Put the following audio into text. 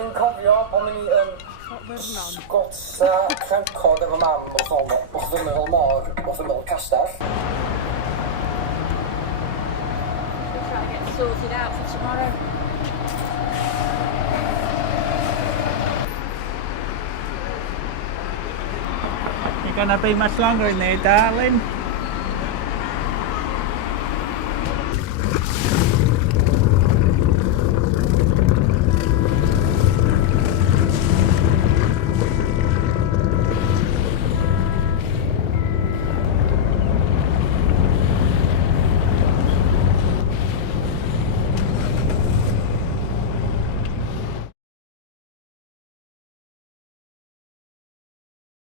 Dwi'n cofio pan o'n i yn sgotsa crancod efo mam wrth ymyl môr, wrth ymyl castell. We'll try to get sorted out for tomorrow. You're gonna be much longer in there, darling.